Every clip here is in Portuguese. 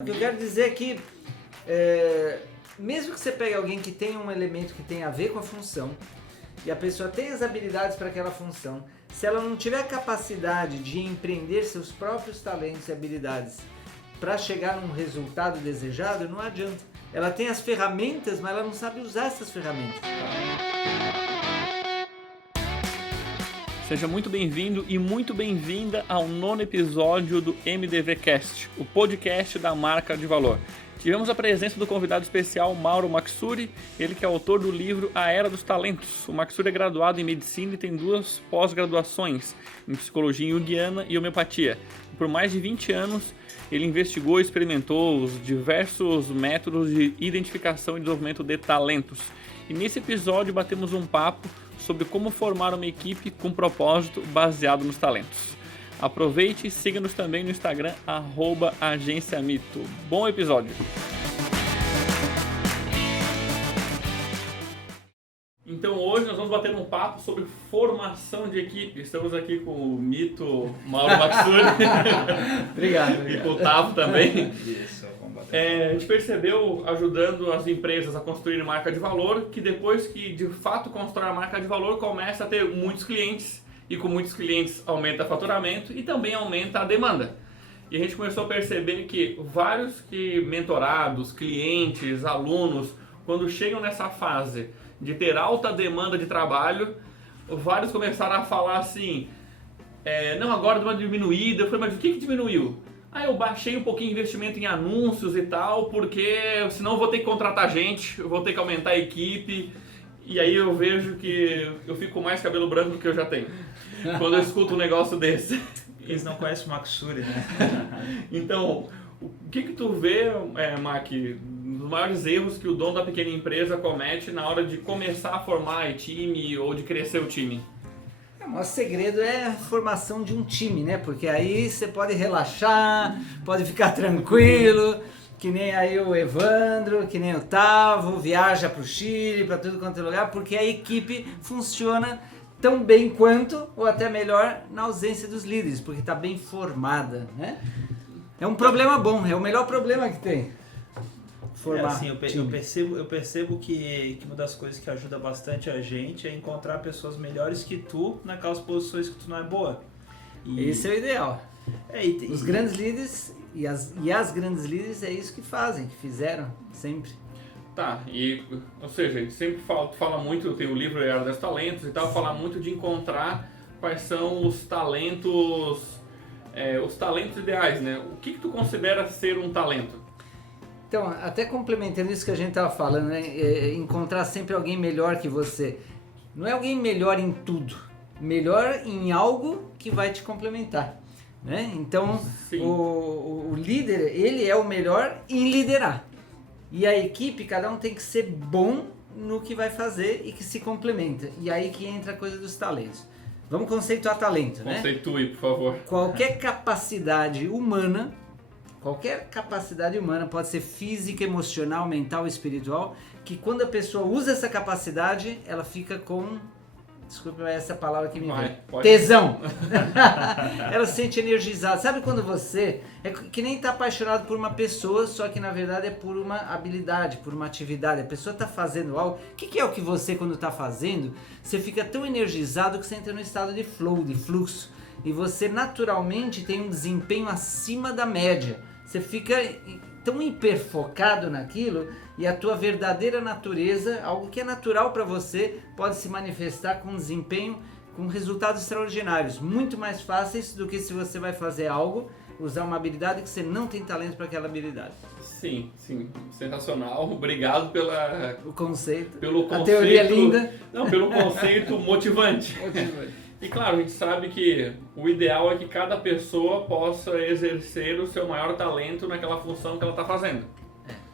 O que eu quero dizer é que, mesmo que você pegue alguém que tem um elemento que tem a ver com a função, e a pessoa tem as habilidades para aquela função, se ela não tiver a capacidade de empreender seus próprios talentos e habilidades para chegar num resultado desejado, não adianta. Ela tem as ferramentas, mas ela não sabe usar essas ferramentas. Seja muito bem-vindo e muito bem-vinda ao 9º episódio do MDVcast, o podcast da marca de valor. Tivemos a presença do convidado especial Mauro Maxuri, ele que é autor do livro A Era dos Talentos. O Maxuri é graduado em Medicina e tem 2 pós-graduações em Psicologia Junguiana e Homeopatia. Por mais de 20 anos, ele investigou e experimentou os diversos métodos de identificação e desenvolvimento de talentos. E nesse episódio batemos um papo sobre como formar uma equipe com propósito baseado nos talentos. Aproveite e siga-nos também no Instagram, @agenciamito. Bom episódio! Então hoje nós vamos bater um papo sobre formação de equipe. Estamos aqui com o mito Mauro Maxuri. Obrigado. E com o Tavo também. Isso, vamos bater. A gente percebeu, ajudando as empresas a construir marca de valor, que depois que de fato constrói a marca de valor, começa a ter muitos clientes, e com muitos clientes aumenta o faturamento e também aumenta a demanda. E a gente começou a perceber que vários mentorados, clientes, alunos, quando chegam nessa fase de ter alta demanda de trabalho, vários começaram a falar assim, não, agora deu uma diminuída. Eu falei, mas o que diminuiu? Eu baixei um pouquinho de investimento em anúncios e tal, porque senão eu vou ter que contratar gente, eu vou ter que aumentar a equipe, e aí eu vejo que eu fico com mais cabelo branco do que eu já tenho, quando eu escuto um negócio desse. Eles não conhecem o Maxuri, né? Então, o que tu vê, Mac, dos maiores erros que o dono da pequena empresa comete na hora de começar a formar time ou de crescer o time? O nosso segredo é a formação de um time, né? Porque aí você pode relaxar, pode ficar tranquilo, que nem aí o Evandro, que nem o Tavo, viaja para o Chile, para tudo quanto é lugar, porque a equipe funciona tão bem quanto, ou até melhor, na ausência dos líderes, porque está bem formada, né? É um problema bom, é o melhor problema que tem. Formar Assim, eu percebo que uma das coisas que ajuda bastante a gente é encontrar pessoas melhores que tu naquelas posições que tu não é boa. Esse é o ideal. Os E grandes líderes e as grandes líderes é isso que fazem, que fizeram sempre. Tá, ou seja, a gente sempre fala muito, tem o livro A Era dos Talentos e tal, fala muito de encontrar quais são os talentos ideais, né? O que tu considera ser um talento? Então, até complementando isso que a gente estava falando, né? Encontrar sempre alguém melhor que você. Não é alguém melhor em tudo, melhor em algo que vai te complementar, né? Então, o líder, ele é o melhor em liderar. E a equipe, cada um tem que ser bom no que vai fazer e que se complementa. E aí que entra a coisa dos talentos. Vamos conceituar talento, né? Conceitue, por favor. Qualquer capacidade humana pode ser física, emocional, mental, espiritual, que quando a pessoa usa essa capacidade, ela fica com, desculpa essa palavra que me vem, tesão. Ela se sente energizada. Sabe quando você, é que nem tá apaixonado por uma pessoa, só que na verdade é por uma habilidade, por uma atividade. A pessoa tá fazendo algo. O que é o que você, quando tá fazendo, você fica tão energizado que você entra no estado de flow, de fluxo. E você naturalmente tem um desempenho acima da média. Você fica tão hiperfocado naquilo e a tua verdadeira natureza, algo que é natural para você, pode se manifestar com desempenho, com resultados extraordinários, muito mais fáceis do que se você vai fazer algo, usar uma habilidade que você não tem talento para aquela habilidade. Sim, sensacional. Obrigado pelo conceito. A teoria linda. Não, pelo conceito motivante. E claro, a gente sabe que o ideal é que cada pessoa possa exercer o seu maior talento naquela função que ela está fazendo.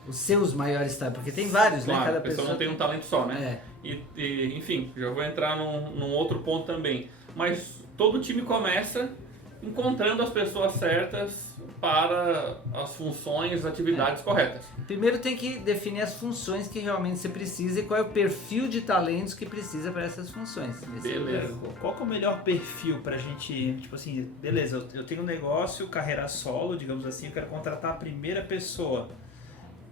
Os seus maiores talentos, porque tem vários, claro, né? Cada a pessoa não tem um talento só, né? Enfim, já vou entrar num outro ponto também. Mas todo time começa encontrando as pessoas certas para as funções, atividades corretas. Primeiro tem que definir as funções que realmente você precisa e qual é o perfil de talentos que precisa para essas funções. Beleza. Qual que é o melhor perfil pra gente, tipo assim, beleza, eu tenho um negócio, carreira solo, digamos assim, eu quero contratar a primeira pessoa.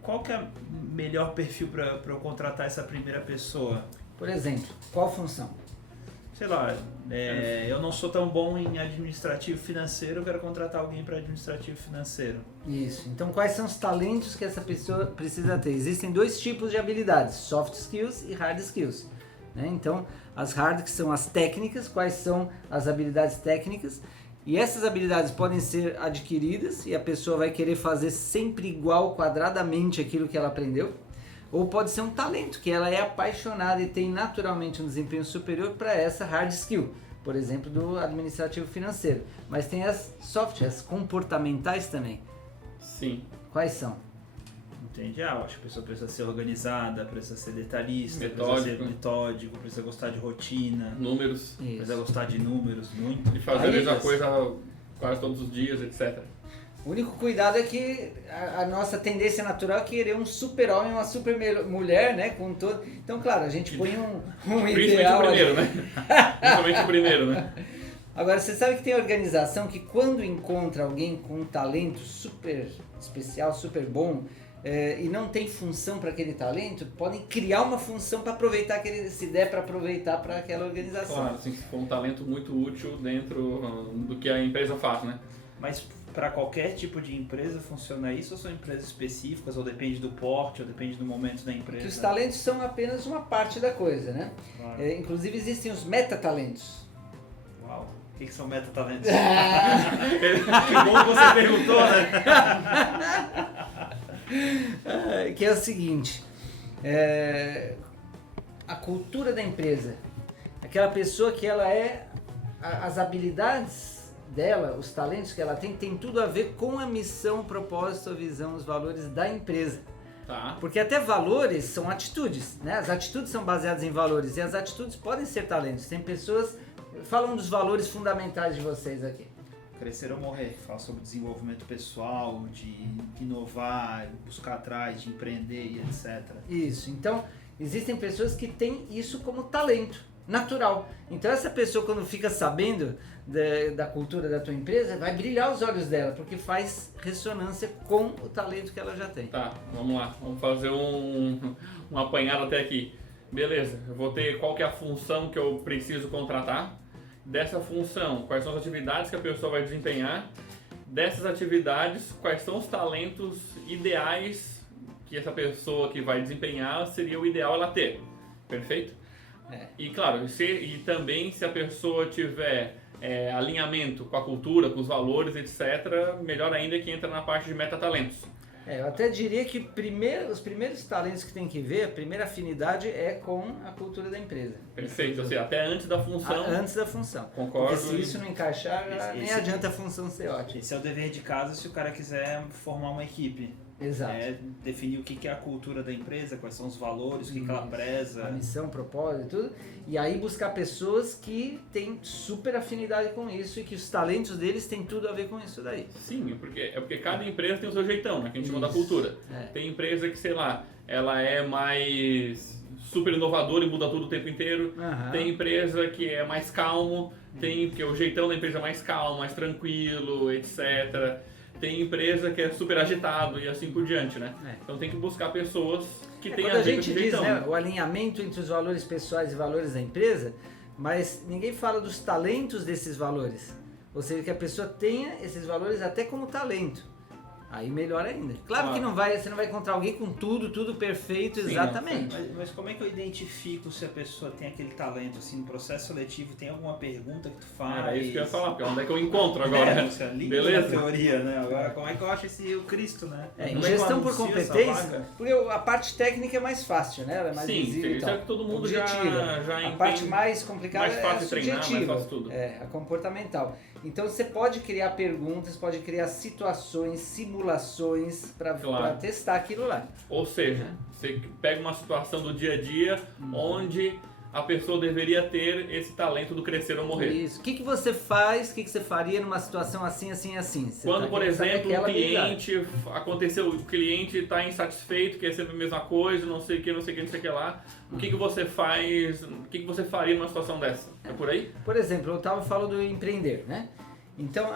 Qual que é o melhor perfil para eu contratar essa primeira pessoa? Por exemplo, qual função? Sei lá, eu não sou tão bom em administrativo financeiro, eu quero contratar alguém para administrativo financeiro. Isso. Então, quais são os talentos que essa pessoa precisa ter? Existem dois tipos de habilidades, soft skills e hard skills. Né? Então, as hard, que são as técnicas, quais são as habilidades técnicas? E essas habilidades podem ser adquiridas e a pessoa vai querer fazer sempre igual, quadradamente, aquilo que ela aprendeu. Ou pode ser um talento, que ela é apaixonada e tem naturalmente um desempenho superior para essa hard skill. Por exemplo, do administrativo financeiro. Mas tem as soft, as comportamentais também. Sim. Quais são? Entendi. Acho que a pessoa precisa ser organizada, precisa ser detalhista, Metódico. precisa ser metódico, precisa gostar de rotina, Números. precisa gostar de números, muito. De fazer a mesma coisa quase todos os dias, etc. O único cuidado é que a nossa tendência natural é querer um super-homem, uma super-mulher, né? Com todo... Então, claro, a gente põe um ideal... Principalmente o primeiro, né? Principalmente o primeiro, né? Agora, você sabe que tem organização que quando encontra alguém com um talento super especial, super bom, e não tem função para aquele talento, podem criar uma função para aproveitar se der para aproveitar para aquela organização. Claro, assim, se for um talento muito útil dentro do que a empresa faz, né? Mas para qualquer tipo de empresa funciona isso ou são empresas específicas, ou depende do porte, ou depende do momento da empresa? Que os talentos são apenas uma parte da coisa, né? Claro. Inclusive existem os metatalentos. Uau, o que são metatalentos? Que bom que você perguntou, né? Que é o seguinte, a cultura da empresa, aquela pessoa que ela as habilidades dela, os talentos que ela tem tudo a ver com a missão, o propósito, a visão, os valores da empresa. Tá. Porque até valores são atitudes, né? As atitudes são baseadas em valores e as atitudes podem ser talentos. Tem pessoas... Fala um dos valores fundamentais de vocês aqui. Crescer ou morrer, fala sobre desenvolvimento pessoal, de inovar, buscar atrás, de empreender e etc. Isso, então existem pessoas que têm isso como talento natural. Então essa pessoa, quando fica sabendo da cultura da tua empresa, vai brilhar os olhos dela, porque faz ressonância com o talento que ela já tem. Tá, vamos lá. Vamos fazer um apanhado até aqui. Beleza, eu vou ter qual que é a função que eu preciso contratar. Dessa função, quais são as atividades que a pessoa vai desempenhar. Dessas atividades, quais são os talentos ideais que essa pessoa que vai desempenhar seria o ideal ela ter. Perfeito? E claro, e também se a pessoa tiver alinhamento com a cultura, com os valores, etc., melhor ainda que entra na parte de metatalentos. Eu até diria que os primeiros talentos que tem que ver, a primeira afinidade é com a cultura da empresa. Perfeito, ou seja, até antes da função. Antes da função. Concordo. Porque se isso não encaixar, nem adianta a função ser ótima. Esse é o dever de casa se o cara quiser formar uma equipe. Exato. Definir o que é a cultura da empresa, quais são os valores, o que ela preza. A missão, propósito e tudo. E aí buscar pessoas que têm super afinidade com isso e que os talentos deles têm tudo a ver com isso daí. Sim, porque cada empresa tem o seu jeitão, né? Que a gente chama da cultura. Tem empresa que, sei lá, ela é mais super inovadora e muda tudo o tempo inteiro. Tem empresa que é mais calmo, porque o jeitão da empresa é mais calmo, mais tranquilo, etc. Tem empresa que é super agitado e assim por diante, né? Então tem que buscar pessoas que tenham a ver com esse jeitão. Quando a gente diz, né, o alinhamento entre os valores pessoais e valores da empresa, mas ninguém fala dos talentos desses valores. Ou seja, que a pessoa tenha esses valores até como talento. Aí melhor ainda. Claro que você não vai encontrar alguém com tudo perfeito. Sim, exatamente. Mas como é que eu identifico se a pessoa tem aquele talento? Assim, no processo seletivo, tem alguma pergunta que tu faz? É isso que eu ia falar, porque onde é que eu encontro agora? Beleza? Teoria, né? Agora, como é que eu acho o Cristo, né? Em gestão por competência, porque a parte técnica é mais fácil, né? Ela é mais visível. Isso é que todo mundo já a parte mais complicada mais fácil é a subjetiva. Treinar, mais fácil tudo. A comportamental. Então você pode criar perguntas, pode criar situações, simulações para testar aquilo lá. Ou seja, você pega uma situação do dia a dia onde a pessoa deveria ter esse talento do crescer ou morrer. Isso. O que você faz, o que você faria numa situação assim, assim, assim? Você Quando, por exemplo, um habilidade. cliente, aconteceu, o cliente está insatisfeito, quer sempre a mesma coisa, não sei o que, não sei o que, não sei o que lá. O que você faz, o que você faria numa situação dessa? É por aí? Por exemplo, eu estava falando do empreender, né? Então,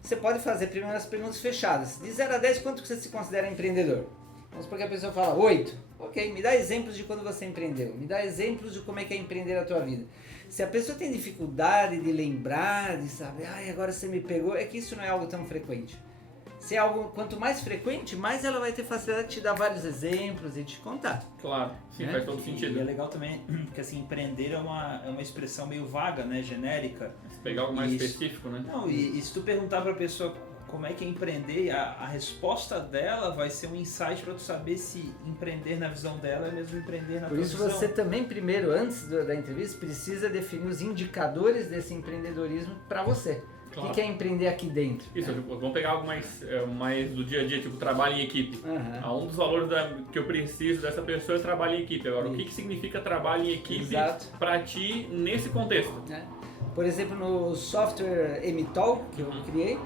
você pode fazer primeiro as perguntas fechadas. De 0 a 10, quanto que você se considera empreendedor? Vamos supor que a pessoa fala 8. Ok, me dá exemplos de quando você empreendeu. Me dá exemplos de como é que é empreender a tua vida. Se a pessoa tem dificuldade de lembrar, de saber, agora você me pegou, é que isso não é algo tão frequente. Se é algo, quanto mais frequente, mais ela vai ter facilidade de te dar vários exemplos e te contar. Claro, sim, faz todo sentido. E é legal também, porque assim, empreender é uma expressão meio vaga, né, genérica. Se pegar algo mais específico, né? Não, e se tu perguntar pra pessoa como é que é empreender, a resposta dela vai ser um insight para tu saber se empreender na visão dela é mesmo empreender na tua visão. Por isso você também, primeiro, antes da entrevista, precisa definir os indicadores desse empreendedorismo para você. Claro. O que é empreender aqui dentro? Isso, vamos pegar algo mais do dia a dia, tipo trabalho em equipe. Uhum. Um dos valores que eu preciso dessa pessoa é trabalho em equipe. Agora, o que significa trabalho em equipe para ti nesse contexto? Por exemplo, no software Emitol, que eu criei,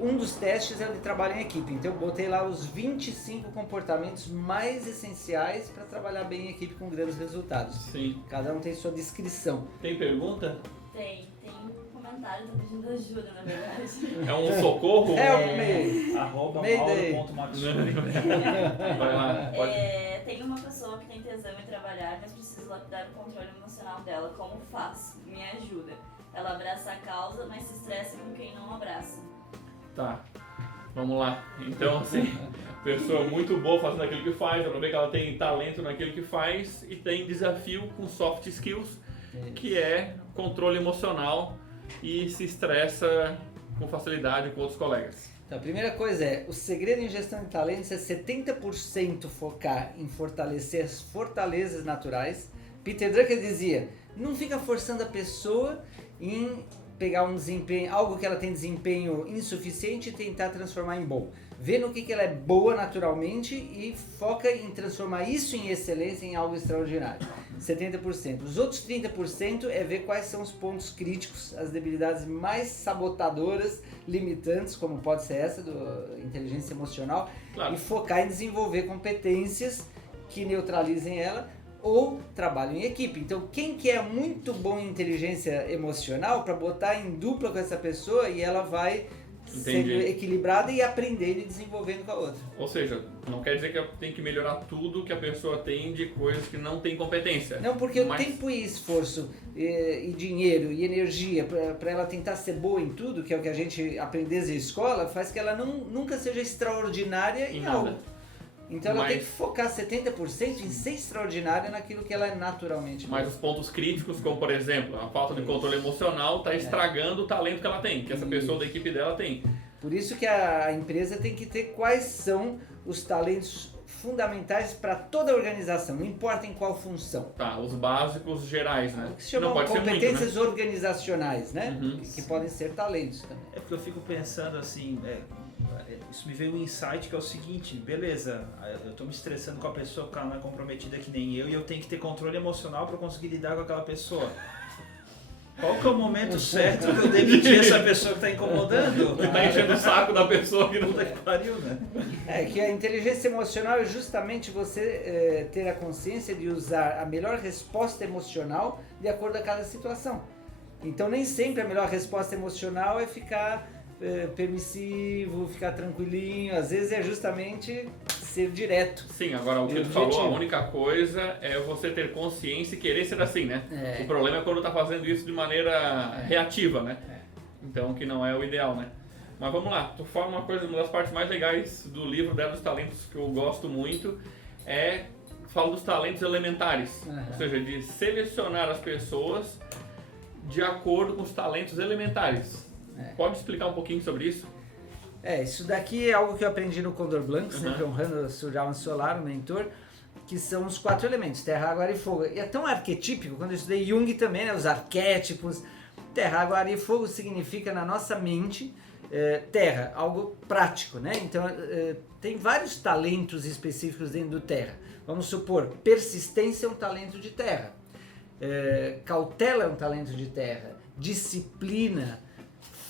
um dos testes é o de trabalho em equipe. Então eu botei lá os 25 comportamentos mais essenciais para trabalhar bem em equipe com grandes resultados. Sim. Cada um tem sua descrição. Tem pergunta? Tem comentário, tô pedindo ajuda, na verdade. É um socorro? @mauro.maxuri. Vai lá, pode. Tem uma pessoa que tem tesão em trabalhar, mas precisa lapidar o controle emocional dela. Como faço? Me ajuda. Ela abraça a causa, mas se estressa com quem não abraça. Tá, vamos lá. Então, assim, pessoa muito boa fazendo aquilo que faz, dá pra ver que ela tem talento naquilo que faz e tem desafio com soft skills, que é controle emocional e se estressa com facilidade com outros colegas. Então, a primeira coisa o segredo em gestão de talentos é 70% focar em fortalecer as fortalezas naturais. Peter Drucker dizia, não fica forçando a pessoa em pegar um desempenho, algo que ela tem desempenho insuficiente e tentar transformar em bom. Vê no que ela é boa naturalmente e foca em transformar isso em excelência, em algo extraordinário. 70%. Os outros 30% é ver quais são os pontos críticos, as debilidades mais sabotadoras, limitantes, como pode ser essa do inteligência emocional, e focar em desenvolver competências que neutralizem ela, ou trabalho em equipe. Então, quem que é muito bom em inteligência emocional, para botar em dupla com essa pessoa e ela vai sendo equilibrada e aprendendo e desenvolvendo com a outra. Ou seja, não quer dizer que tem que melhorar tudo que a pessoa tem de coisas que não tem competência. Não, porque o tempo e esforço e dinheiro e energia para ela tentar ser boa em tudo, que é o que a gente aprende desde a escola, faz que ela nunca seja extraordinária em algo. Então ela tem que focar 70% em ser extraordinária naquilo que ela é naturalmente boa. Mas os pontos críticos, como por exemplo, a falta de controle emocional está estragando o talento que ela tem, que essa pessoa da equipe dela tem. Por isso que a empresa tem que ter quais são os talentos fundamentais para toda a organização, não importa em qual função. Tá, os básicos gerais, né? O que se chamam competências organizacionais, né? Uhum. Que podem ser talentos também. É porque eu fico pensando assim, isso me veio um insight que é o seguinte, beleza, eu tô me estressando com a pessoa porque ela não é comprometida que nem eu e eu tenho que ter controle emocional para conseguir lidar com aquela pessoa. Qual que é o momento certo que eu demitir essa pessoa que tá incomodando? Que tá enchendo o saco da pessoa que não Puta que pariu, né? Que a inteligência emocional é justamente você ter a consciência de usar a melhor resposta emocional de acordo com cada situação. Então nem sempre a melhor resposta emocional é ficar permissivo, ficar tranquilinho, às vezes é justamente ser direto. Sim, agora o que tu falou, a única coisa é você ter consciência e querer ser assim, né? O problema é quando tá fazendo isso de maneira reativa, né? Então, que não é o ideal, né? Mas vamos lá, tu fala uma coisa, uma das partes mais legais do livro dela, dos talentos que eu gosto muito, fala dos talentos elementares, ou seja, de selecionar as pessoas de acordo com os talentos elementares. Pode explicar um pouquinho sobre isso? Isso daqui é algo que eu aprendi no Condor Blanco, sempre honrando o Sr. Alan Solar, o mentor, que são os 4 elementos, terra, água, ar e fogo. E é tão arquetípico, quando eu estudei Jung também, né, os arquétipos, terra, água, ar e fogo significa na nossa mente, terra, algo prático, né? Então tem vários talentos específicos dentro do terra. Vamos supor, persistência é um talento de terra. Cautela é um talento de terra. Disciplina,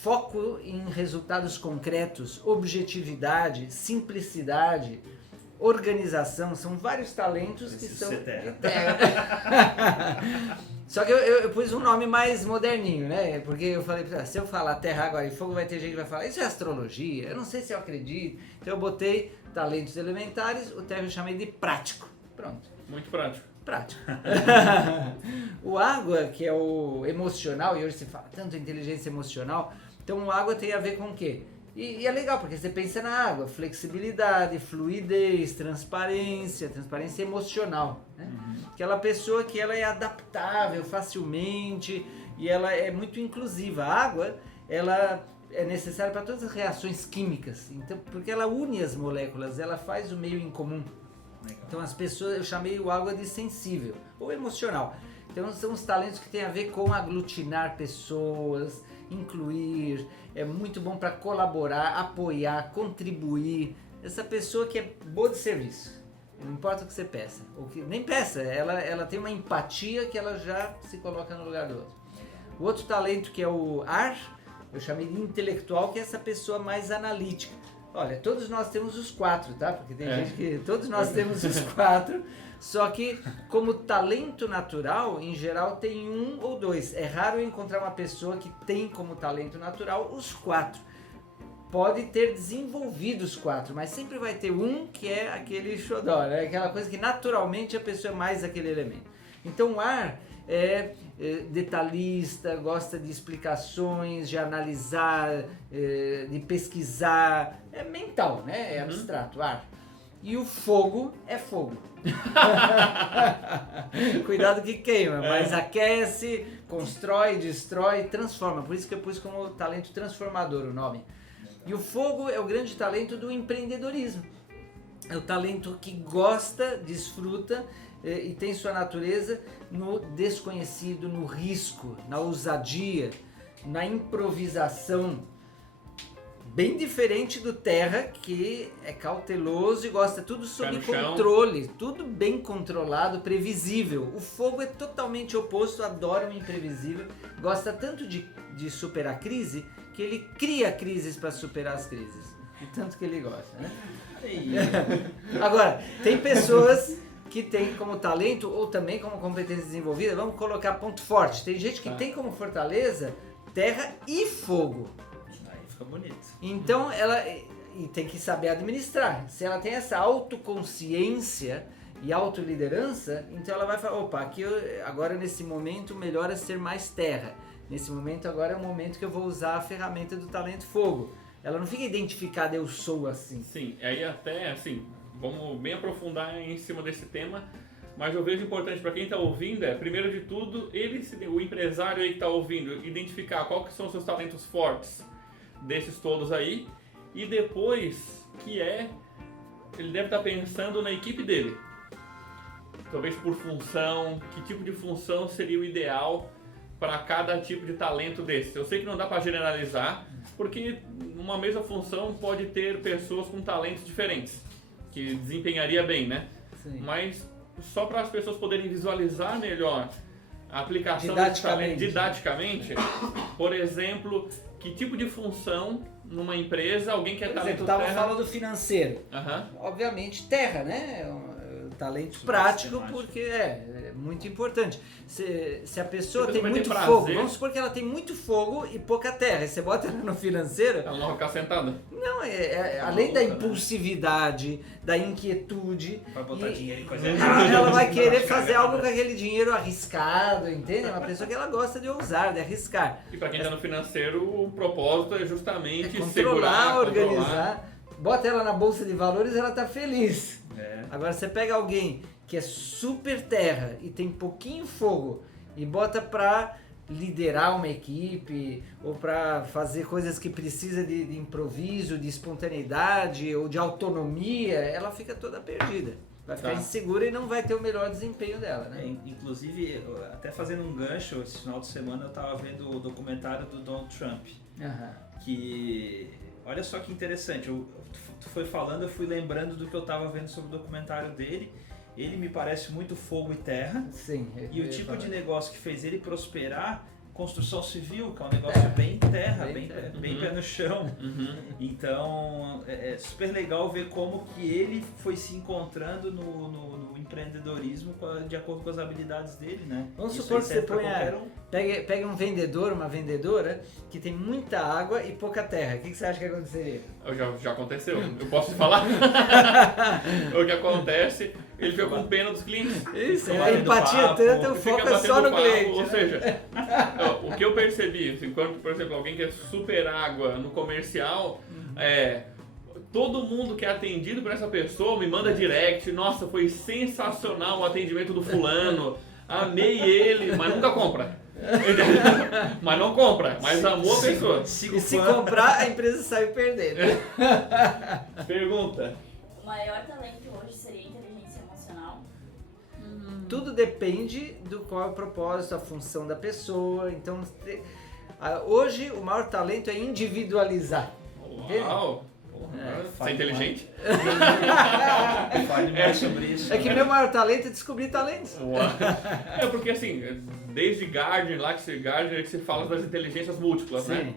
foco em resultados concretos, objetividade, simplicidade, organização, são vários talentos que são de terra. Só que eu pus um nome mais moderninho, né? Porque eu falei, se eu falar terra, água e fogo, vai ter gente que vai falar, isso é astrologia, eu não sei se eu acredito. Então eu botei talentos elementares, o terra eu chamei de prático. Pronto. Muito prático. Prático. O água, que é o emocional, e hoje se fala tanto inteligência emocional, então o água tem a ver com o quê? E é legal, porque você pensa na água, flexibilidade, fluidez, transparência emocional, né? Aquela pessoa que ela é adaptável facilmente e ela é muito inclusiva. A água, ela é necessária para todas as reações químicas, então, porque ela une as moléculas, ela faz o meio em comum. Então as pessoas, eu chamei o água de sensível ou emocional. Então são os talentos que têm a ver com aglutinar pessoas, incluir, é muito bom para colaborar, apoiar, contribuir. Essa pessoa que é boa de serviço, não importa o que você peça, ou que nem peça, ela tem uma empatia que ela já se coloca no lugar do outro. O outro talento que é o ar, eu chamei de intelectual, que é essa pessoa mais analítica. Olha, todos nós temos os 4, tá? Porque tem gente que... Todos nós temos os 4, só que como talento natural, em geral tem 1 ou 2. É raro encontrar uma pessoa que tem como talento natural os 4. Pode ter desenvolvido os 4, mas sempre vai ter um que é aquele xodó, né? Aquela coisa que naturalmente a pessoa é mais aquele elemento. Então o ar é detalhista, gosta de explicações, de analisar, de pesquisar, é mental, né? É abstrato, ar. E o fogo é fogo. Cuidado que queima, mas aquece, constrói, destrói, transforma. Por isso que eu pus como talento transformador o nome. E o fogo é o grande talento do empreendedorismo. É o talento que gosta, desfruta e tem sua natureza no desconhecido, no risco, na ousadia, na improvisação. Bem diferente do terra, que é cauteloso e gosta tudo sob controle, tudo bem controlado, previsível. O fogo é totalmente oposto, adora o imprevisível, gosta tanto de superar crise, que ele cria crises para superar as crises. E tanto que ele gosta, né? Agora, tem pessoas que tem como talento ou também como competência desenvolvida, vamos colocar ponto forte. Tem gente que tem como fortaleza terra e fogo. Aí fica bonito. Então ela e tem que saber administrar. Se ela tem essa autoconsciência e autoliderança, então ela vai falar, opa, aqui agora nesse momento melhor é ser mais terra. Nesse momento agora é o momento que eu vou usar a ferramenta do talento fogo. Ela não fica identificada, eu sou assim. Sim, aí até assim, vamos bem aprofundar em cima desse tema, mas eu vejo importante para quem está ouvindo primeiro de tudo, o empresário aí que está ouvindo, identificar qual que são os seus talentos fortes desses todos aí, e depois ele deve estar pensando na equipe dele. Talvez por função, que tipo de função seria o ideal para cada tipo de talento desse. Eu sei que não dá para generalizar, porque uma mesma função pode ter pessoas com talentos diferentes, que desempenharia bem, né? Sim. Mas só para as pessoas poderem visualizar melhor a aplicação didaticamente, por exemplo, que tipo de função numa empresa, alguém que é talento terra... Estava falando do financeiro. Obviamente terra, né? Talento prático, porque é muito importante. Se a pessoa tem muito fogo, vamos supor que ela tem muito fogo e pouca terra, e você bota ela no financeiro... Ela não vai ficar sentada. Não, além da impulsividade, da inquietude... Vai botar dinheiro em coisa ela vai querer fazer algo com aquele dinheiro arriscado, entende? É uma pessoa que ela gosta de ousar, de arriscar. E para quem está no financeiro, o propósito é justamente controlar, organizar. Bota ela na bolsa de valores, ela tá feliz. Agora você pega alguém que é super terra e tem pouquinho fogo e bota pra liderar uma equipe ou pra fazer coisas que precisa de improviso, de espontaneidade ou de autonomia, ela fica toda perdida. Vai ficar insegura e não vai ter o melhor desempenho dela, né? Inclusive, até fazendo um gancho, esse final de semana eu tava vendo o documentário do Donald Trump. Que... Olha só que interessante, tu foi falando, eu fui lembrando do que eu estava vendo sobre o documentário dele. ele me parece muito fogo e terra. Sim. E o tipo de negócio que fez ele prosperar, construção civil, que é um negócio bem terra, bem pé no chão. Então é super legal ver como que ele foi se encontrando no empreendedorismo de acordo com as habilidades dele, né? Vamos Isso supor aí que você serve pra põe qualquer um. pega um vendedor, uma vendedora que tem muita água e pouca terra. O que você acha que aconteceria? Já aconteceu. Eu posso falar? O que acontece, ele fica com pena dos clientes. Isso, Fica a batendo empatia papo, tanta, o Fica foco é só batendo no papo, cliente. Ou seja, o que eu percebi, assim, quando, por exemplo, alguém quer super água no comercial, todo mundo que é atendido por essa pessoa me manda direct, nossa, foi sensacional o atendimento do fulano, amei ele, mas nunca compra. Mas não compra, mas amou a pessoa. E se comprar, a empresa sai perdendo. Pergunta. O maior talento hoje seria a inteligência emocional? Tudo depende do qual é o propósito, a função da pessoa. Então, hoje o maior talento é individualizar. Uau! Você é inteligente? Fale mais sobre isso. É que meu maior talento é descobrir talentos. É porque assim, desde Gardner lá, que se fala das inteligências múltiplas, né?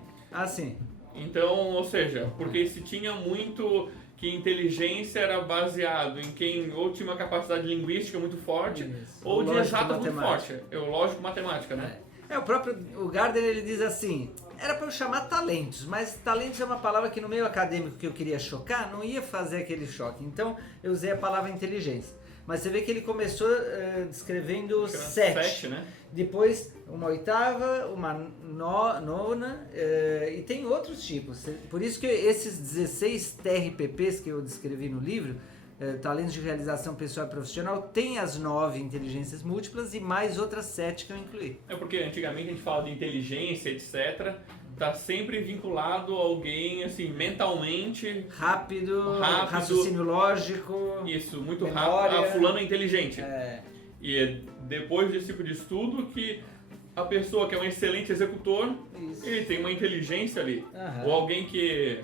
Sim. Sim. Então, ou seja, porque se tinha muito que inteligência era baseado em quem ou tinha uma capacidade linguística muito forte, Isso. ou de Lógico, exatas muito matemática. forte. Lógico, matemática, né? O Gardner ele diz assim, era para eu chamar talentos, mas talentos é uma palavra que no meio acadêmico que eu queria chocar, não ia fazer aquele choque. Então eu usei a palavra inteligência. Mas você vê que ele começou descrevendo 7, né? Depois uma oitava, uma nona, e tem outros tipos. Por isso que esses 16 TRPPs que eu descrevi no livro, talentos de realização pessoal e profissional, tem as 9 inteligências múltiplas e mais outras 7 que eu incluí. É porque antigamente a gente fala de inteligência, etc., tá sempre vinculado a alguém, assim, mentalmente... Rápido, raciocínio lógico... Isso, muito memória, rápido. Fulano é inteligente. E depois desse tipo de estudo que a pessoa que é um excelente executor, ele tem uma inteligência ali. Ou alguém que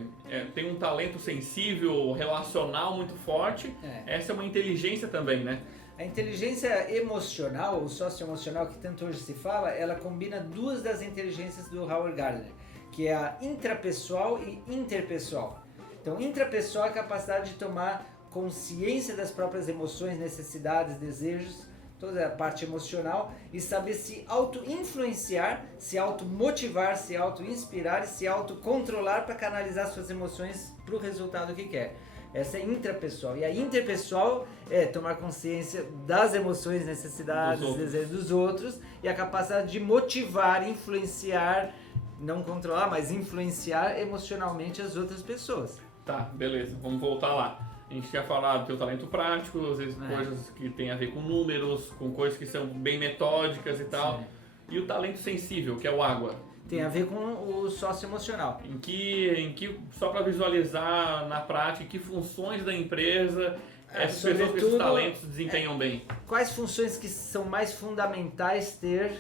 tem um talento sensível, relacional muito forte, essa é uma inteligência também, né? A inteligência emocional, ou socioemocional, que tanto hoje se fala, ela combina duas das inteligências do Howard Gardner, que é a intrapessoal e interpessoal. Então, intrapessoal é a capacidade de tomar consciência das próprias emoções, necessidades, desejos, toda a parte emocional, e saber se auto-influenciar, se auto-motivar, se auto-inspirar e se auto-controlar para canalizar suas emoções para o resultado que quer. Essa é intrapessoal. E a interpessoal é tomar consciência das emoções, necessidades, desejos dos outros e a capacidade de motivar, influenciar, não controlar, mas influenciar emocionalmente as outras pessoas. Tá, beleza. Vamos voltar lá. A gente tinha falado do teu talento prático, às vezes coisas que tem a ver com números, com coisas que são bem metódicas e tal. Sim. E o talento sensível, que é o água. Tem a ver com o socioemocional. Em que só para visualizar na prática, que funções da empresa essas pessoas com esses talentos desempenham bem? Quais funções que são mais fundamentais ter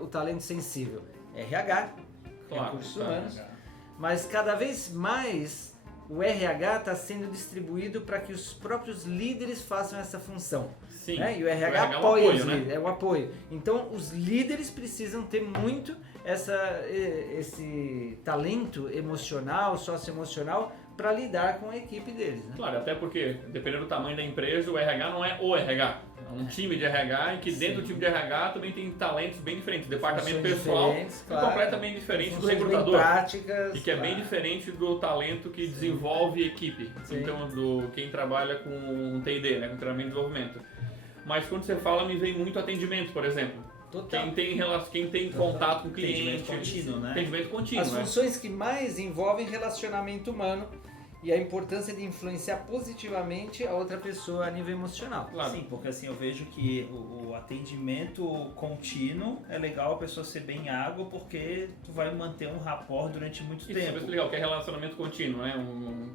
o talento sensível? RH, recursos humanos, mas cada vez mais o RH está sendo distribuído para que os próprios líderes façam essa função. Sim. Né? E o RH apoia os líderes, é o apoio. Então os líderes precisam ter muito esse talento emocional, socioemocional, para lidar com a equipe deles. Né? Claro, até porque, dependendo do tamanho da empresa, o RH não é o RH. É um time de RH, e que dentro do time de RH também tem talentos bem diferentes. O departamento pessoal é completamente diferente do recrutador. Práticas, e que é bem diferente do talento que desenvolve equipe. Sim. Então, do quem trabalha com T&D, né, com treinamento e desenvolvimento. Mas quando você fala, me vem muito atendimento, por exemplo. Total. Quem tem contato com o cliente, atendimento contínuo, né? Atendimento contínuo. As funções que mais envolvem relacionamento humano e a importância de influenciar positivamente a outra pessoa a nível emocional. Claro. Sim, porque assim eu vejo que o atendimento contínuo é legal a pessoa ser bem água porque tu vai manter um rapport durante muito tempo. Isso é legal, que é relacionamento contínuo, né?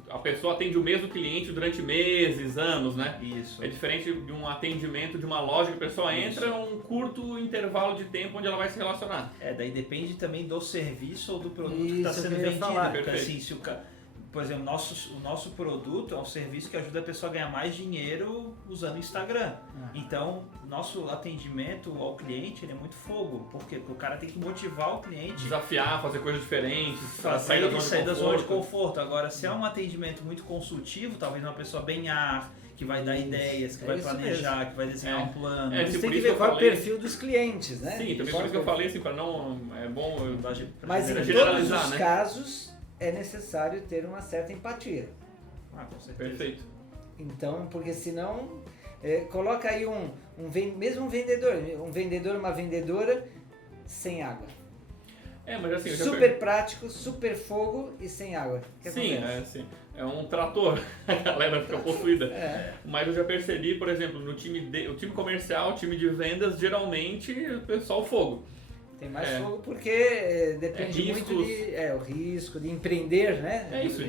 A pessoa atende o mesmo cliente durante meses, anos, né? Isso. É diferente de um atendimento de uma loja que a pessoa entra um curto intervalo de tempo onde ela vai se relacionar. Daí depende também do serviço ou do produto que está sendo vendido. Porque assim, se o por exemplo, o nosso produto é um serviço que ajuda a pessoa a ganhar mais dinheiro usando o Instagram. Então, nosso atendimento ao cliente ele é muito fogo. Por quê? Porque o cara tem que motivar o cliente. Desafiar, fazer coisas diferentes, sair da zona de conforto. Agora, se é um atendimento muito consultivo, talvez uma pessoa bem que vai dar ideias, que vai planejar, mesmo. Que vai desenhar um plano. Você tem que ver qual é o perfil dos clientes, né? Sim, também por isso que eu falei assim, para não... É bom... Mas em todos os casos, é necessário ter uma certa empatia. Com certeza. Perfeito. Então, porque senão... coloca aí mesmo um vendedor, uma vendedora sem água. Mas assim, super prático, super fogo e sem água. Sim, é um trator, a galera fica possuída. Mas eu já percebi, por exemplo, no o time comercial, o time de vendas, geralmente o pessoal fogo. Tem mais fogo porque depende muito o risco de empreender, né? É isso,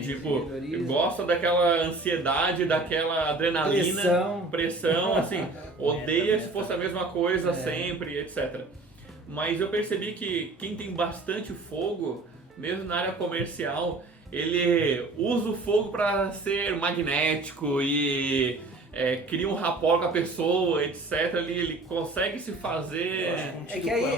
gosta daquela ansiedade, daquela adrenalina, pressão assim, odeia se fosse a mesma coisa sempre, etc. Mas eu percebi que quem tem bastante fogo, mesmo na área comercial, ele usa o fogo para ser magnético e cria um rapport com a pessoa, etc. Ele consegue se fazer...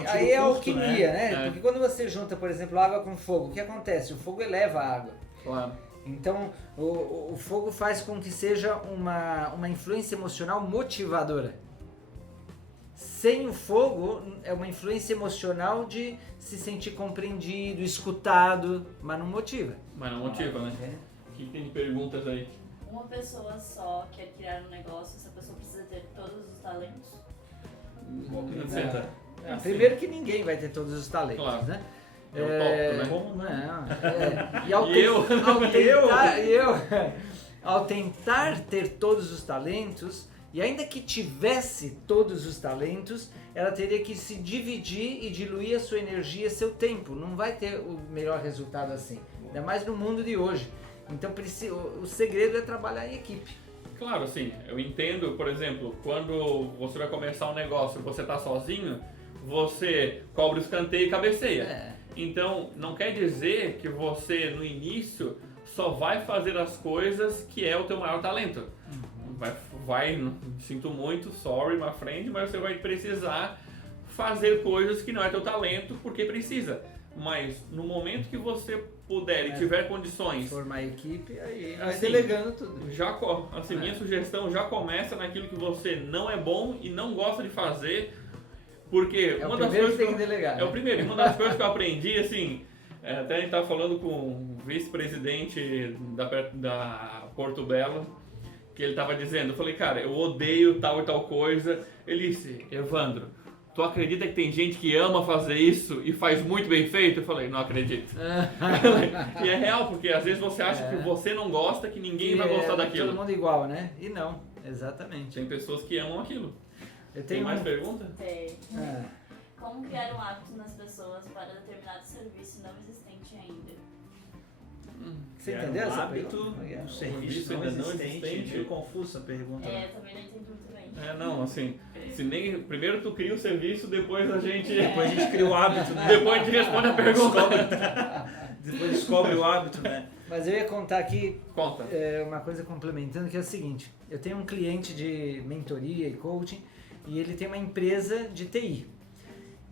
aí é alquimia, né? Porque quando você junta, por exemplo, água com fogo, o que acontece? O fogo eleva a água. Claro. Então, o fogo faz com que seja uma influência emocional motivadora. Sem o fogo, é uma influência emocional de se sentir compreendido, escutado, mas não motiva. Né? O que tem de perguntas aí? Uma pessoa só quer criar um negócio, essa pessoa precisa ter todos os talentos? Primeiro que ninguém vai ter todos os talentos, claro. Né? Eu topo, né? Como não? Ao tentar ter todos os talentos, e ainda que tivesse todos os talentos, ela teria que se dividir e diluir a sua energia, seu tempo. Não vai ter o melhor resultado assim, ainda mais no mundo de hoje. Então o segredo é trabalhar em equipe. Claro, sim. Eu entendo, por exemplo, quando você vai começar um negócio e você está sozinho, você cobra o escanteio e cabeceia. Então, não quer dizer que você, no início, só vai fazer as coisas que é o teu maior talento. Sinto muito, sorry, my friend, mas você vai precisar fazer coisas que não é teu talento porque precisa. Mas no momento que você puder e tiver condições... Formar a equipe, aí vai assim, delegando tudo. Minha sugestão já começa naquilo que você não é bom e não gosta de fazer, porque uma das coisas que tem que delegar. O primeiro. Uma das coisas que eu aprendi, assim, até a gente estava falando com o vice-presidente da Porto Belo, que ele estava dizendo, eu falei, cara, eu odeio tal e tal coisa. Ele disse, Evandro, tu acredita que tem gente que ama fazer isso e faz muito bem feito? Eu falei, não acredito. E é real, porque às vezes você acha que você não gosta, que ninguém vai gostar daquilo. Todo mundo igual, né? E não, exatamente. Tem pessoas que amam aquilo. Tem mais pergunta? Tem. Como criar um hábito nas pessoas para determinado serviço não existente ainda? Você entendeu essa hábito, um serviço ainda não existente? Meio confusa a pergunta. Também não entendi muito bem. Não, assim, primeiro tu cria o serviço, depois a gente... Depois a gente cria o hábito, né? Depois a gente responde a pergunta. Depois descobre o hábito, né? Mas eu ia contar aqui Conta. Uma coisa complementando, que é o seguinte. Eu tenho um cliente de mentoria e coaching, e ele tem uma empresa de TI.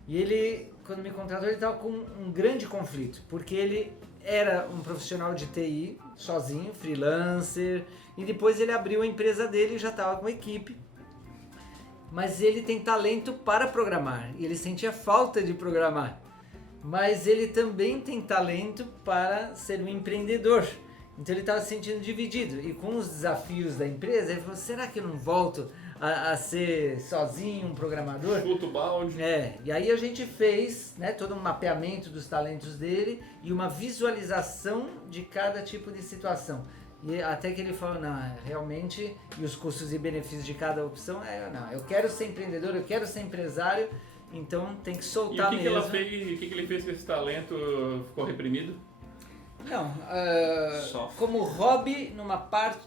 E ele, quando me contratou, ele estava com um grande conflito, porque ele era um profissional de TI, sozinho, freelancer, e depois ele abriu a empresa dele e já estava com equipe. Mas ele tem talento para programar, e ele sentia falta de programar. Mas ele também tem talento para ser um empreendedor. Então ele estava se sentindo dividido. E com os desafios da empresa, ele falou, será que eu não volto a ser sozinho um programador? Chuta o balde. E aí a gente fez, né, todo um mapeamento dos talentos dele e uma visualização de cada tipo de situação. E até que ele falou, não, realmente, e os custos e benefícios de cada opção, não, eu quero ser empreendedor, eu quero ser empresário, então tem que soltar mesmo. E o que ele fez com esse talento? Ficou reprimido? Não, Sofre. como hobby,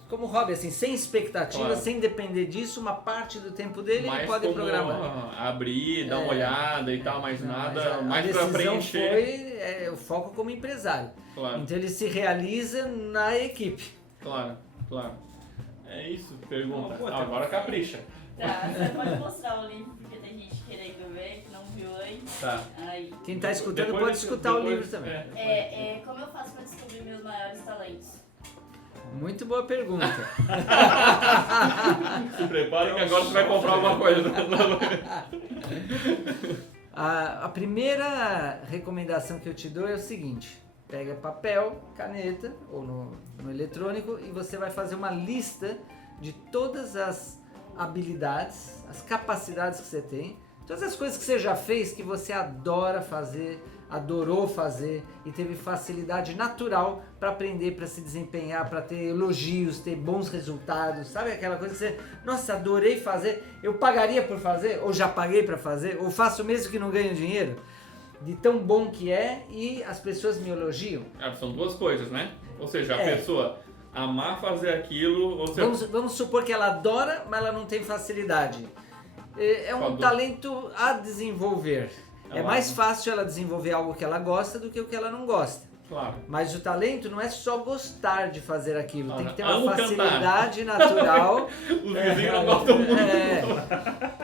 como hobby, assim, sem expectativa, Claro. sem depender disso, uma parte do tempo dele Mais ele pode como programar. abrir, dar uma olhada e tal, mais Não, nada, a mais pra decisão preencher. foi o foco como empresário. Claro, Então ele se realiza na equipe. claro. É isso, pergunta. Pô, Agora capricha. Tá, você pode mostrar o livro, porque tem gente querendo ver, que não viu antes. Tá. Aí. Quem está escutando Depois pode desse- escutar o depois- livro também. Como eu faço pra descobrir meus maiores talentos? Muito boa pergunta. Se prepare que agora você vai comprar alguma coisa. A primeira recomendação que eu te dou é o seguinte: pega papel, caneta ou no eletrônico e você vai fazer uma lista de todas as habilidades, as capacidades que você tem, todas as coisas que você já fez que você adora fazer, adorou fazer e teve facilidade natural para aprender, para se desempenhar, para ter elogios, ter bons resultados, sabe aquela coisa que você, nossa, adorei fazer, eu pagaria por fazer, ou já paguei para fazer, ou faço mesmo que não ganho dinheiro, de tão bom que é e as pessoas me elogiam. São duas coisas, né? Ou seja, a É. pessoa amar fazer aquilo, ou seja, Vamos supor que ela adora, mas ela não tem facilidade. É um Quando- talento a desenvolver. É Ela- mais fácil ela desenvolver algo que ela gosta do que o que ela não gosta. claro. Mas o talento não é só gostar de fazer aquilo, tem que ter Amo uma cantar. facilidade natural. Os vizinhos não gostam muito.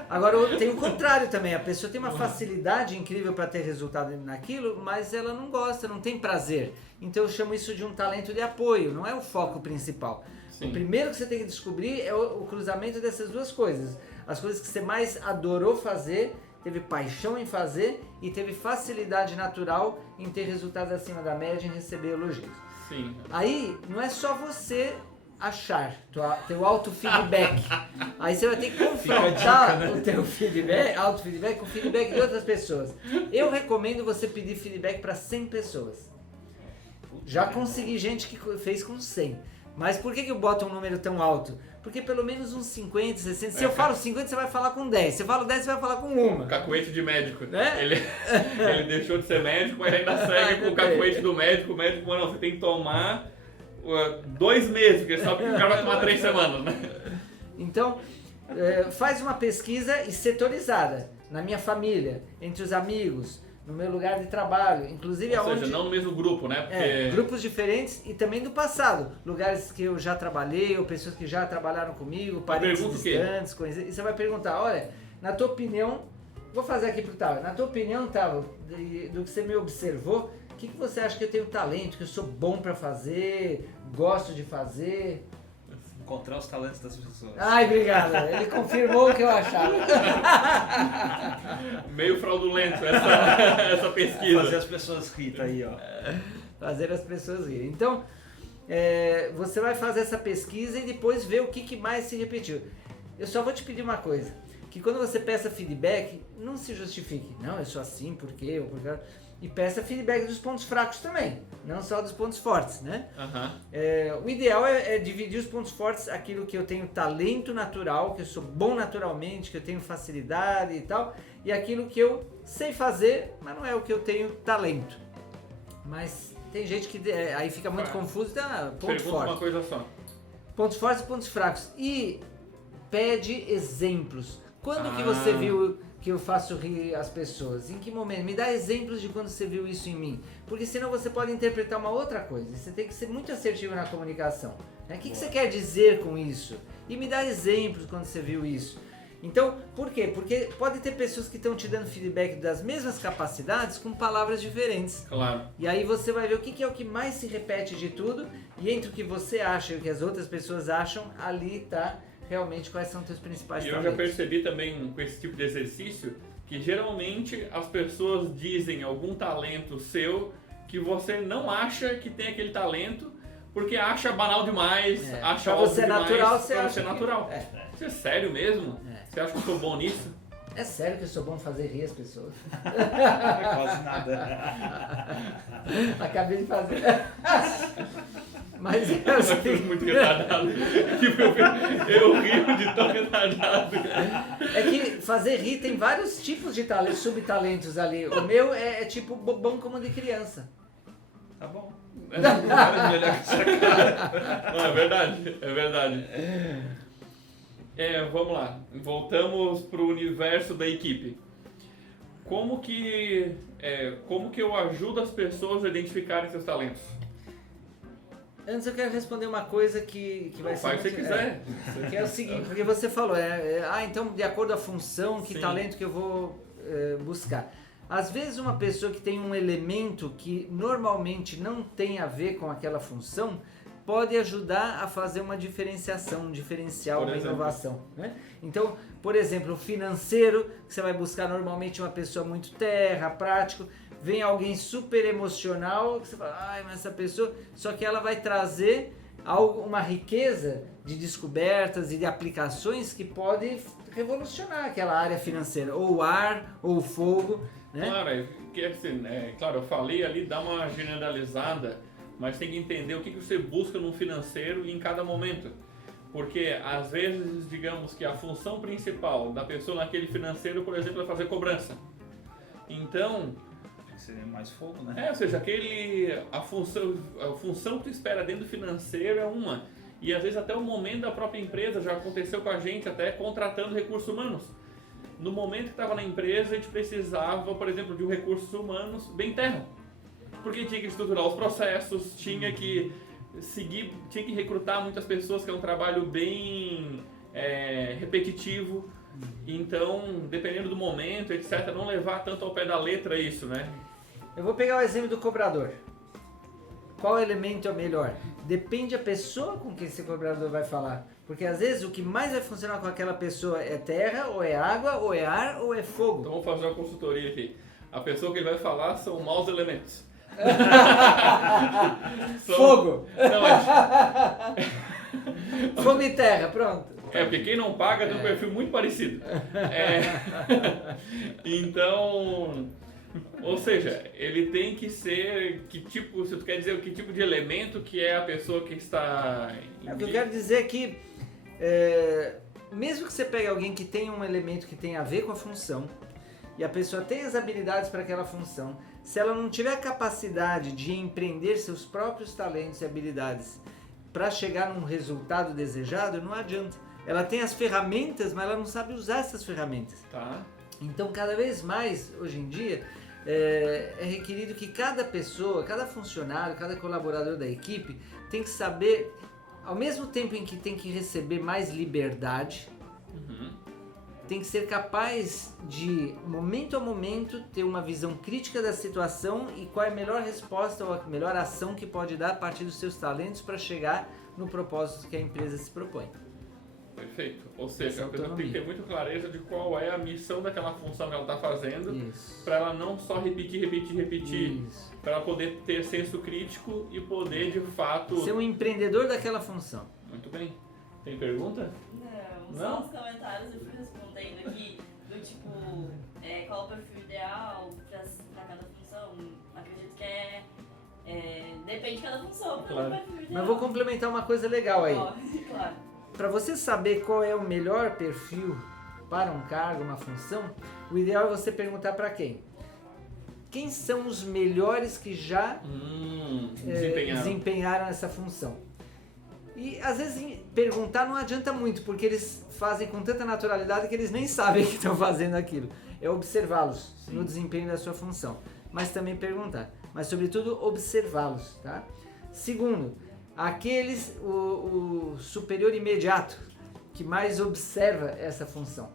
Agora tem o contrário também, a pessoa tem uma facilidade incrível para ter resultado naquilo, mas ela não gosta, não tem prazer. Então eu chamo isso de um talento de apoio, não é o foco principal. Sim. O primeiro que você tem que descobrir é o cruzamento dessas duas coisas. As coisas que você mais adorou fazer, teve paixão em fazer e teve facilidade natural em ter resultados acima da média e em receber elogios. Sim. Aí não é só você achar teu auto-feedback. Aí você vai ter que confrontar o teu feedback, auto-feedback com o feedback de outras pessoas. Eu recomendo você pedir feedback para 100 pessoas. Já consegui gente que fez com 100. Mas por que eu boto um número tão alto? Porque pelo menos uns 50, 60. Se eu falo 50, você vai falar com 10. Se eu falo 10, você vai falar com uma. Cacuete de médico. Né? Ele deixou de ser médico, mas ainda segue com o cacuete do médico. O médico falou, não, você tem que tomar 2 meses, porque ele sabe que o cara vai tomar 3 semanas, né? Então, faz uma pesquisa e setorizada. Na minha família, entre os amigos, no meu lugar de trabalho, inclusive Ou aonde... seja, não no mesmo grupo, né? Porque grupos diferentes e também do passado. Lugares que eu já trabalhei, ou pessoas que já trabalharam comigo, parentes pergunta o quê? distantes, coisas. E você vai perguntar, olha, na tua opinião, vou fazer aqui pro Tavo, na tua opinião, Tavo, do que você me observou, o que você acha que eu tenho talento, que eu sou bom pra fazer, gosto de fazer? Encontrar os talentos das pessoas. Ai, obrigado. Ele confirmou o que eu achava. meio fraudulento essa pesquisa. Fazer as pessoas rir, tá aí, ó. Fazer as pessoas rirem. Então, você vai fazer essa pesquisa e depois ver o que mais se repetiu. Eu só vou te pedir uma coisa, que quando você peça feedback, não se justifique. Não, eu sou assim, por quê? Ou por quê? E peça feedback dos pontos fracos também, não só dos pontos fortes, né? Aham. O ideal é dividir os pontos fortes, aquilo que eu tenho talento natural, que eu sou bom naturalmente, que eu tenho facilidade e tal, e aquilo que eu sei fazer, mas não é o que eu tenho talento. Mas tem gente que aí fica muito confuso, tá? Ponto Pergunta forte. uma coisa só. Pontos fortes e pontos fracos. E pede exemplos. Quando que você viu que eu faço rir as pessoas? Em que momento? Me dá exemplos de quando você viu isso em mim. Porque senão você pode interpretar uma outra coisa. Você tem que ser muito assertivo na comunicação. Né? O que você quer dizer com isso? E me dá exemplos quando você viu isso. Então, por quê? Porque pode ter pessoas que estão te dando feedback das mesmas capacidades com palavras diferentes. Claro. E aí você vai ver o que é o que mais se repete de tudo. E entre o que você acha e o que as outras pessoas acham, ali está realmente quais são os teus principais E eu talentos. já percebi também com esse tipo de exercício que geralmente as pessoas dizem algum talento seu que você não acha que tem aquele talento porque acha banal demais, acha pra óbvio você demais, natural, você pra acha você que- natural. Você é sério mesmo? Você acha que eu sou bom nisso? É sério que eu sou bom em fazer rir as pessoas? Quase nada. Acabei de fazer. Mas Eu sou muito retardado. Tipo, eu rio de tão retardado. é que fazer rir tem vários tipos de talentos, subtalentos ali. O meu é tipo bobão como de criança. Tá bom. Para de olhar com essa cara. Não, é verdade, é verdade. Vamos lá, voltamos para o universo da equipe. Como que eu ajudo as pessoas a identificarem seus talentos? Antes eu quero responder uma coisa que vai ser... Faz o que você quiser. Que é o seguinte, porque você falou, então de acordo com a função, que Sim. talento que eu vou buscar. Às vezes uma pessoa que tem um elemento que normalmente não tem a ver com aquela função, pode ajudar a fazer uma diferenciação, um diferencial, uma inovação. Né? Então, por exemplo, o financeiro, que você vai buscar normalmente uma pessoa muito terra, prático, vem alguém super emocional, que você fala, ai, mas essa pessoa... Só que ela vai trazer uma riqueza de descobertas e de aplicações que pode revolucionar aquela área financeira, ou o ar, ou o fogo, né? Claro, eu falei ali, dá uma generalizada, mas tem que entender o que você busca no financeiro em cada momento. Porque às vezes, digamos que a função principal da pessoa naquele financeiro, por exemplo, é fazer cobrança. Então... Seria mais fogo, né? ou seja, a função que tu espera dentro do financeiro é uma. E às vezes até o momento da própria empresa, já aconteceu com a gente, até contratando recursos humanos. No momento que estava na empresa, a gente precisava, por exemplo, de um recursos humanos bem terra. Porque tinha que estruturar os processos, tinha que recrutar muitas pessoas, que é um trabalho bem repetitivo. Então, dependendo do momento, etc., não levar tanto ao pé da letra isso, né? Eu vou pegar o exemplo do cobrador. Qual elemento é o melhor? Depende da pessoa com quem esse cobrador vai falar. Porque às vezes o que mais vai funcionar com aquela pessoa é terra, ou é água, ou é ar, ou é fogo. Então vamos fazer uma consultoria aqui. A pessoa que ele vai falar são maus elementos. Fogo! Não, Fogo e terra, pronto. porque quem não paga tem um perfil muito parecido. Então, ou seja, ele tem que ser, se tu quer dizer que tipo de elemento que é a pessoa que está... O que eu quero dizer é que, mesmo que você pegue alguém que tem um elemento que tem a ver com a função, e a pessoa tem as habilidades para aquela função, se ela não tiver a capacidade de empreender seus próprios talentos e habilidades para chegar num resultado desejado, não adianta. Ela tem as ferramentas, mas ela não sabe usar essas ferramentas. Tá. Então, cada vez mais, hoje em dia, é requerido que cada pessoa, cada funcionário, cada colaborador da equipe tem que saber, ao mesmo tempo em que tem que receber mais liberdade, tem que ser capaz de, momento a momento, ter uma visão crítica da situação e qual é a melhor resposta ou a melhor ação que pode dar a partir dos seus talentos para chegar no propósito que a empresa se propõe. Perfeito. Ou seja, a pessoa tem que ter muito clareza de qual é a missão daquela função que ela está fazendo, para ela não só repetir, para ela poder ter senso crítico e poder, de fato... ser um empreendedor daquela função. Muito bem. Tem pergunta? Não, só nos comentários eu fui respondendo aqui, do tipo, qual o perfil ideal para cada função. Acredito que depende de cada função, Claro. o perfil ideal. Mas vou complementar uma coisa legal aí. Claro. Para você saber qual é o melhor perfil para um cargo, uma função, o ideal é você perguntar para quem? Quem são os melhores que já desempenharam essa função? E às vezes perguntar não adianta muito, porque eles fazem com tanta naturalidade que eles nem sabem que estão fazendo aquilo. É observá-los no desempenho da sua função, mas também perguntar. Mas sobretudo observá-los, tá? Segundo, o superior imediato que mais observa essa função.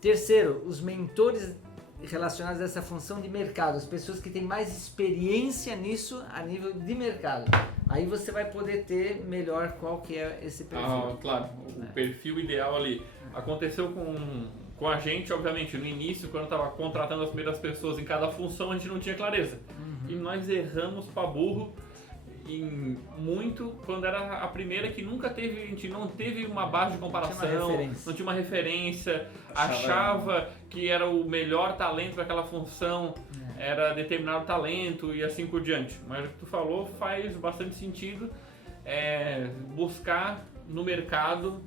Terceiro, os mentores relacionados a essa função de mercado, as pessoas que têm mais experiência nisso a nível de mercado. Aí você vai poder ter melhor qual que é esse perfil. Claro, o perfil ideal ali. Aconteceu com a gente, obviamente, no início, quando estava contratando as primeiras pessoas em cada função, a gente não tinha clareza. E nós erramos para burro muito quando era a primeira que a gente não teve uma base de comparação, não tinha uma referência, achava que era o melhor talento para aquela função, era determinado talento e assim por diante. Mas o que tu falou faz bastante sentido, buscar no mercado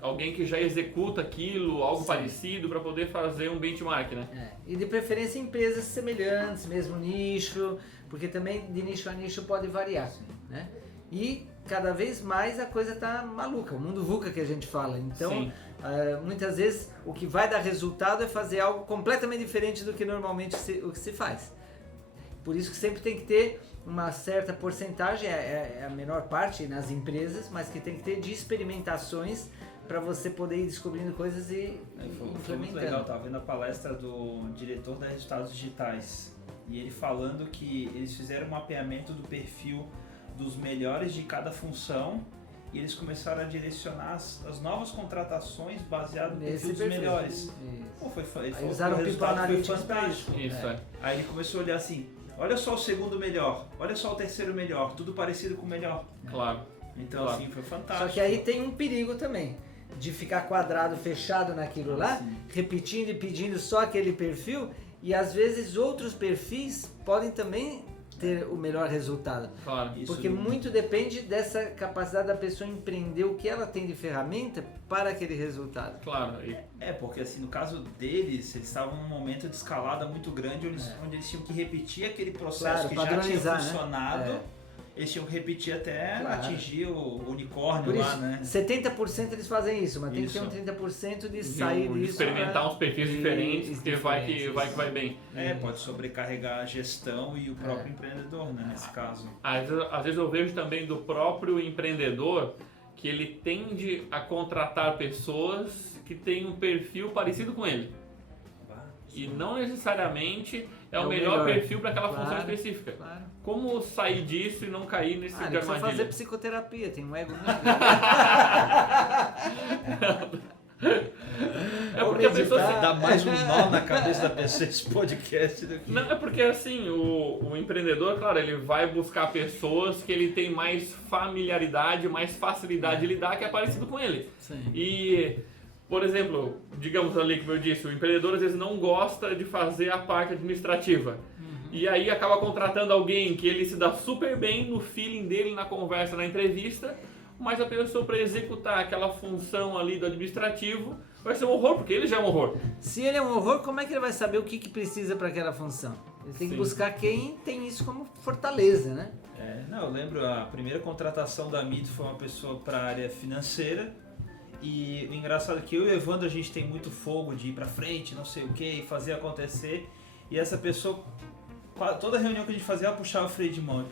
alguém que já executa aquilo, algo parecido, para poder fazer um benchmark, né? E de preferência empresas semelhantes, mesmo nicho, porque também de nicho a nicho pode variar, né? E cada vez mais a coisa tá maluca, o mundo VUCA que a gente fala. Então, muitas vezes o que vai dar resultado é fazer algo completamente diferente do que normalmente o que se faz. Por isso que sempre tem que ter uma certa porcentagem, é a menor parte nas empresas, mas que tem que ter de experimentações para você poder ir descobrindo coisas e implementando. Foi muito legal, estava vendo a palestra do diretor da Resultados Digitais e ele falando que eles fizeram um mapeamento do perfil dos melhores de cada função e eles começaram a direcionar as novas contratações baseado no perfil dos melhores. Pô, aí usaram o People Analytics para isso. Aí ele começou a olhar assim, olha só o segundo melhor, olha só o terceiro melhor, tudo parecido com o melhor. Claro. Então assim, foi fantástico. Só que aí tem um perigo também, de ficar quadrado, fechado naquilo lá, repetindo e pedindo só aquele perfil, e às vezes outros perfis podem também ter o melhor resultado. Claro. Porque muito depende dessa capacidade da pessoa empreender o que ela tem de ferramenta para aquele resultado. Claro. Porque assim, no caso deles, eles estavam num momento de escalada muito grande, onde eles tinham que repetir aquele processo que já tinha funcionado. Né? Eles tinham que repetir até atingir o unicórnio por lá, isso, né? 70% eles fazem isso, mas tem que ter um 30% de sair disso. Experimentar uns perfis diferentes, porque vai que vai bem. Pode sobrecarregar a gestão e o próprio empreendedor, né, nesse caso. Às vezes eu vejo também do próprio empreendedor que ele tende a contratar pessoas que têm um perfil parecido com ele. E não necessariamente é o melhor perfil para aquela função específica. Claro. Como sair disso e não cair nesse tipo de armadilha? Precisa fazer psicoterapia, tem um ego muito É porque a pessoa dá mais um nó na cabeça da pessoa esse podcast do que... Não, é porque assim, o empreendedor, claro, ele vai buscar pessoas que ele tem mais familiaridade, mais facilidade de lidar, que é parecido com ele. Sim. E, por exemplo, digamos ali, como eu disse, o empreendedor às vezes não gosta de fazer a parte administrativa. E aí acaba contratando alguém que ele se dá super bem no feeling dele, na conversa, na entrevista, mas a pessoa para executar aquela função ali do administrativo vai ser um horror, porque ele já é um horror. Se ele é um horror, como é que ele vai saber o que precisa para aquela função? Ele tem que buscar quem tem isso como fortaleza, né? Eu lembro, a primeira contratação da Mito foi uma pessoa para a área financeira. E o engraçado é que eu e o Evandro, a gente tem muito fogo de ir para frente, não sei o que, fazer acontecer. E essa pessoa, toda reunião que a gente fazia, ela puxava o freio de mão,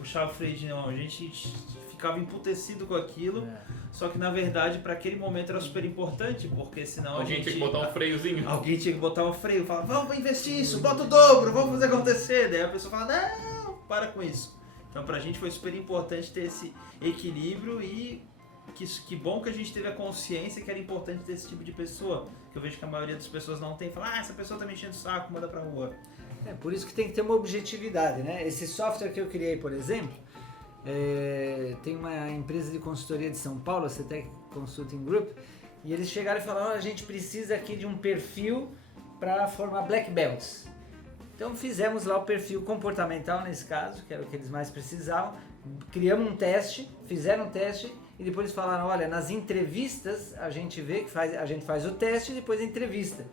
a gente ficava emputecido com aquilo, só que na verdade para aquele momento era super importante, porque senão alguém tinha que botar um freiozinho. Alguém tinha que botar um freio, falava, vamos investir isso, bota o dobro, vamos fazer acontecer. Daí a pessoa fala, não, para com isso. Então pra gente foi super importante ter esse equilíbrio e que bom que a gente teve a consciência que era importante ter esse tipo de pessoa, que eu vejo que a maioria das pessoas não tem, fala, essa pessoa tá me enchendo o saco, manda pra rua. Por isso que tem que ter uma objetividade, né? Esse software que eu criei, por exemplo, tem uma empresa de consultoria de São Paulo, a CETEC Consulting Group, e eles chegaram e falaram, a gente precisa aqui de um perfil para formar black belts. Então fizemos lá o perfil comportamental nesse caso, que era o que eles mais precisavam, criamos um teste, fizeram um teste e depois eles falaram, olha, nas entrevistas a gente vê que a gente faz o teste e depois a entrevista.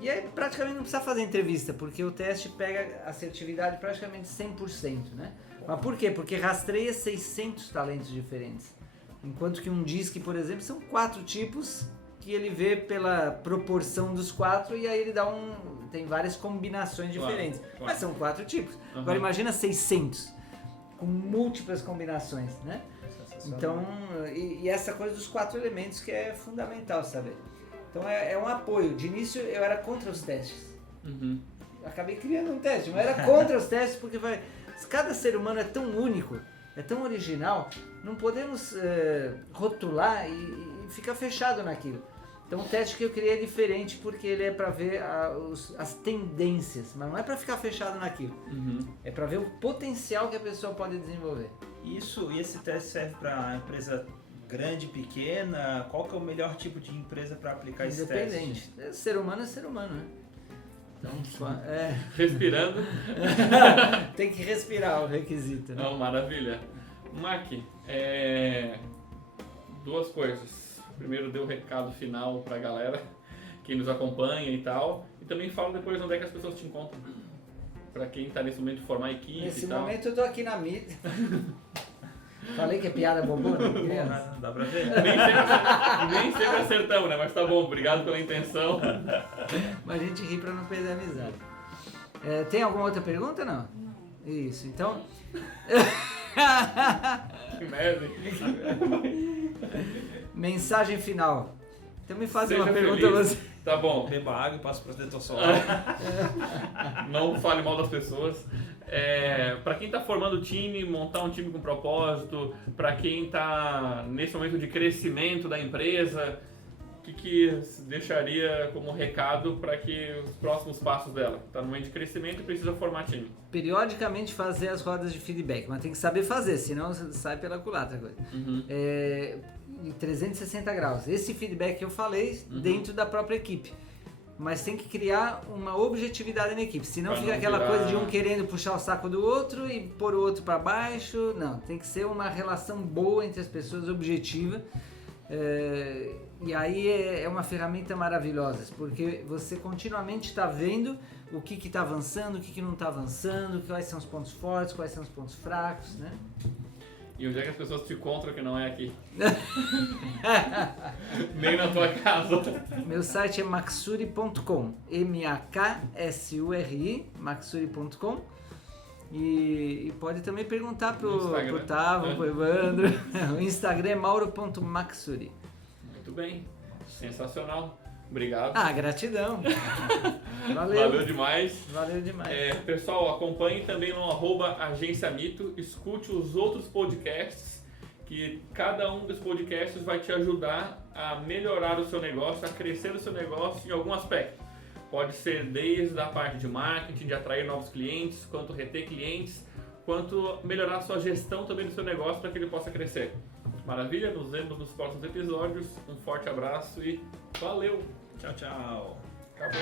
E aí praticamente não precisa fazer entrevista, porque o teste pega assertividade praticamente 100%, né? Mas por quê? Porque rastreia 600 talentos diferentes. Enquanto que um DISC, por exemplo, são 4 tipos que ele vê pela proporção dos 4 e aí ele dá tem várias combinações diferentes. Claro. Mas são 4 tipos. Agora imagina 600, com múltiplas combinações, né? Então, e essa coisa dos 4 elementos que é fundamental saber. Então é um apoio. De início eu era contra os testes. Acabei criando um teste, mas era contra os testes porque cada ser humano é tão único, é tão original, não podemos rotular e ficar fechado naquilo. Então o teste que eu criei é diferente porque ele é para ver as tendências, mas não é para ficar fechado naquilo. É para ver o potencial que a pessoa pode desenvolver. Isso, e esse teste serve para empresa grande, pequena? Qual que é o melhor tipo de empresa para aplicar esse teste? Independente. Ser humano é ser humano, né? Então, respirando. Tem que respirar o requisito, né? Não, maravilha. Mac, 2 coisas. Primeiro, dê o recado final pra galera, quem nos acompanha e tal. E também fala depois onde é que as pessoas te encontram. Para quem está nesse momento de formar equipe Nesse e tal. momento eu tô aqui na mídia. Falei que é piada bobona, criança. Dá pra ver. Nem sempre acertamos, né? Mas tá bom, obrigado pela intenção. Mas a gente ri pra não perder a amizade. Tem alguma outra pergunta, não? Não. Isso, então... Que merda. Mensagem final. Então me faz Seja uma pergunta feliz. a você. Tá bom. Beba água e passa protetor solar. Não fale mal das pessoas. Para quem está formando time, montar um time com propósito, para quem está nesse momento de crescimento da empresa, o que deixaria como recado para que os próximos passos dela? Está no momento de crescimento e precisa formar time. Periodicamente fazer as rodas de feedback, mas tem que saber fazer, senão sai pela culatra a coisa. Uhum. Em 360 graus. Esse feedback que eu falei dentro da própria equipe. Mas tem que criar uma objetividade na equipe, senão Pra fica não aquela virar- coisa de um querendo puxar o saco do outro e pôr o outro para baixo. Não, tem que ser uma relação boa entre as pessoas, objetiva. E aí é uma ferramenta maravilhosa, porque você continuamente está vendo o que está avançando, o que não está avançando, quais são os pontos fortes, quais são os pontos fracos, né? E onde é que as pessoas te encontram que não é aqui? Nem na tua casa. Meu site é maxuri.com, M-A-K-S-U-R-I, maxuri.com. E pode também perguntar pro Tavo, pro Evandro. O Instagram é mauro.maxuri. Muito bem. Sensacional. Obrigado. Gratidão. Valeu demais. Valeu demais. Pessoal, acompanhe também no @Agência Mito, escute os outros podcasts, que cada um dos podcasts vai te ajudar a melhorar o seu negócio, a crescer o seu negócio em algum aspecto. Pode ser desde a parte de marketing, de atrair novos clientes, quanto reter clientes, quanto melhorar a sua gestão também do seu negócio para que ele possa crescer. Maravilha? Nos vemos nos próximos episódios. Um forte abraço e valeu! Tchau, tchau. Acabou.